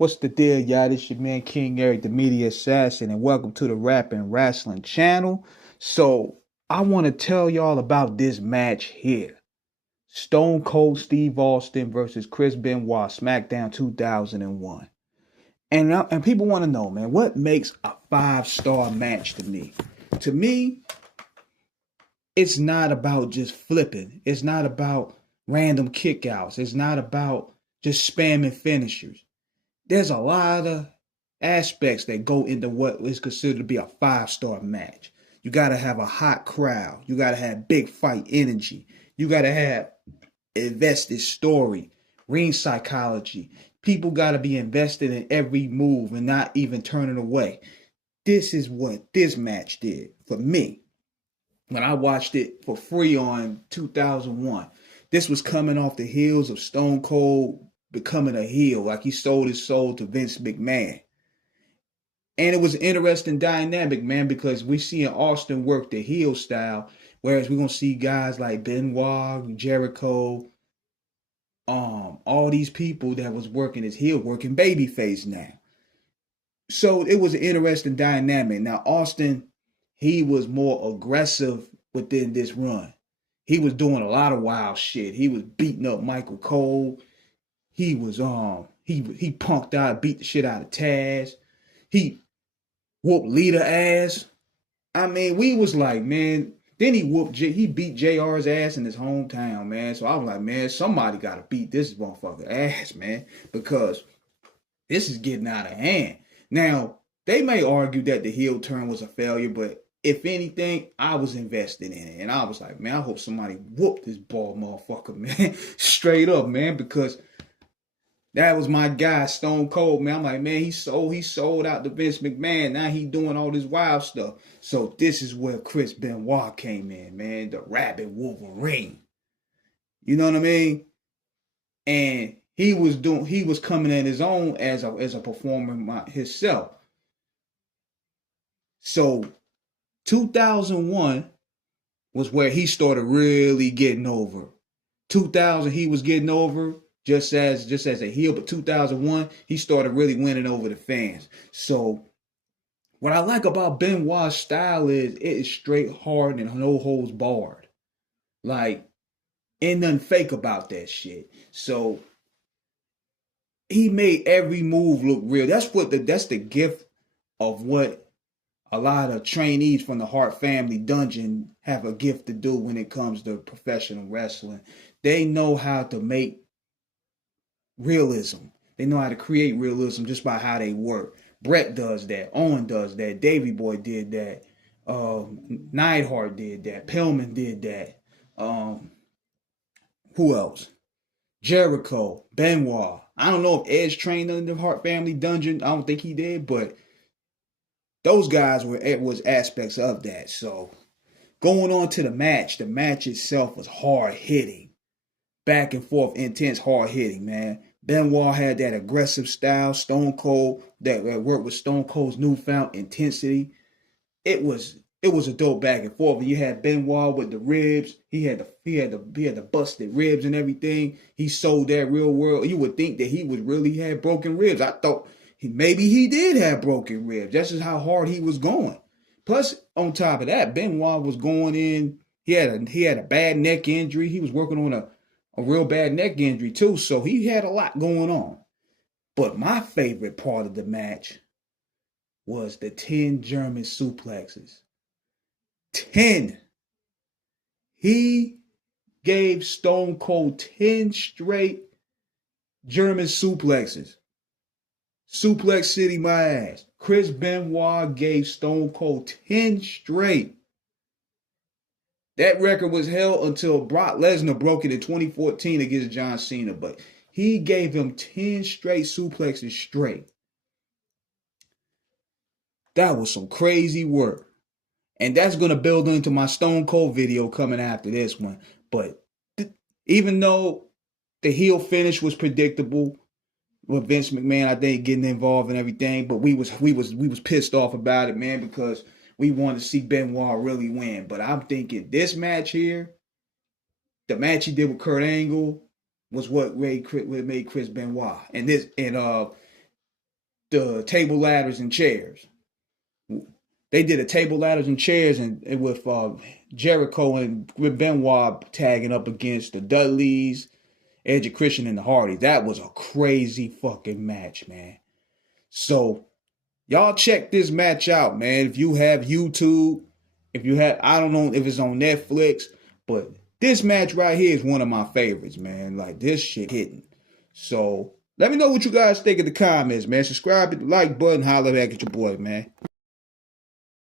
What's the deal, y'all? This your man King Eric, the media assassin, and welcome to the Rap and Wrestling channel. So, I want to tell y'all about this match here. Stone Cold Steve Austin versus Chris Benoit, Smackdown 2001. And people want to know, man, what makes a five-star match to me? To me, it's not about just flipping. It's not about random kickouts. It's not about just spamming finishers. There's a lot of aspects that go into what is considered to be a five-star match. You got to have a hot crowd. You got to have big fight energy. You got to have invested story, ring psychology. People got to be invested in every move and not even turning away. This is what this match did for me when I watched it for free on 2001. This was coming off the heels of Stone Cold becoming a heel, like he sold his soul to Vince McMahon. And it was an interesting dynamic, man, because we see in Austin work the heel style, whereas we're gonna see guys like Benoit, Jericho, all these people that was working as heel, working babyface now. So it was an interesting dynamic. Now Austin, he was more aggressive within this run. He was doing a lot of wild shit. He was beating up Michael Cole. He was he punked out, beat the shit out of Taz. He whooped Lita ass. I mean, we was like, man. Then he beat JR's ass in his hometown, man. So I was like, man, somebody got to beat this motherfucker ass, man, because this is getting out of hand. Now they may argue that the heel turn was a failure, but if anything, I was invested in it, and I was like, man, I hope somebody whooped this bald motherfucker, man, straight up, man, because that was my guy, Stone Cold, man. I'm like, man, he sold out to Vince McMahon. Now he doing all this wild stuff. So this is where Chris Benoit came in, man. The Rabbit Wolverine. You know what I mean? And he was coming in his own as a performer himself. So 2001 was where he started really getting over. 2000 he was getting over just as a heel, but 2001 he started really winning over the fans. So what I like about Benoit's style is it is straight hard and no holds barred. Like, ain't nothing fake about that shit. So he made every move look real. That's the gift of what a lot of trainees from the Hart family dungeon have a gift to do when it comes to professional wrestling. They know how to make realism. They know how to create realism just by how they work. Brett does that. Owen does that. Davey Boy did that. Neidhart did that. Pillman did that. Who else? Jericho, Benoit. I don't know if Edge trained in the Hart family dungeon. I don't think he did, but those guys was aspects of that. So going on to the match itself was hard hitting, back and forth, intense, hard hitting, man. Benoit had that aggressive style, Stone Cold that worked with Stone Cold's newfound intensity. It was a dope back and forth. And you had Benoit with the ribs. He had the busted ribs and everything. He sold that real world. You would think that he would really have broken ribs. I thought maybe he did have broken ribs. That's just how hard he was going. Plus, on top of that, Benoit was going in. He had a bad neck injury. He was working on a real bad neck injury too. So he had a lot going on. But my favorite part of the match was the 10 German suplexes. 10. He gave Stone Cold 10 straight German suplexes. Suplex City, my ass. Chris Benoit gave Stone Cold 10 straight. That record was held until Brock Lesnar broke it in 2014 against John Cena, but he gave him 10 straight suplexes straight. That was some crazy work. And that's going to build into my Stone Cold video coming after this one. But even though the heel finish was predictable with Vince McMahon, I think, getting involved and everything, but we was pissed off about it, man, because we wanted to see Benoit really win. But I'm thinking this match here, the match he did with Kurt Angle, was what made Chris Benoit. the table, ladders, and chairs. They did a table, ladders, and chairs, and with Jericho and with Benoit tagging up against the Dudleys, Edge of Christian, and the Hardys. That was a crazy fucking match, man. So y'all check this match out, man. If you have YouTube, if you have, I don't know if it's on Netflix, but this match right here is one of my favorites, man. Like, this shit hitting. So let me know what you guys think in the comments, man. Subscribe, hit the like button, holler back at your boy, man.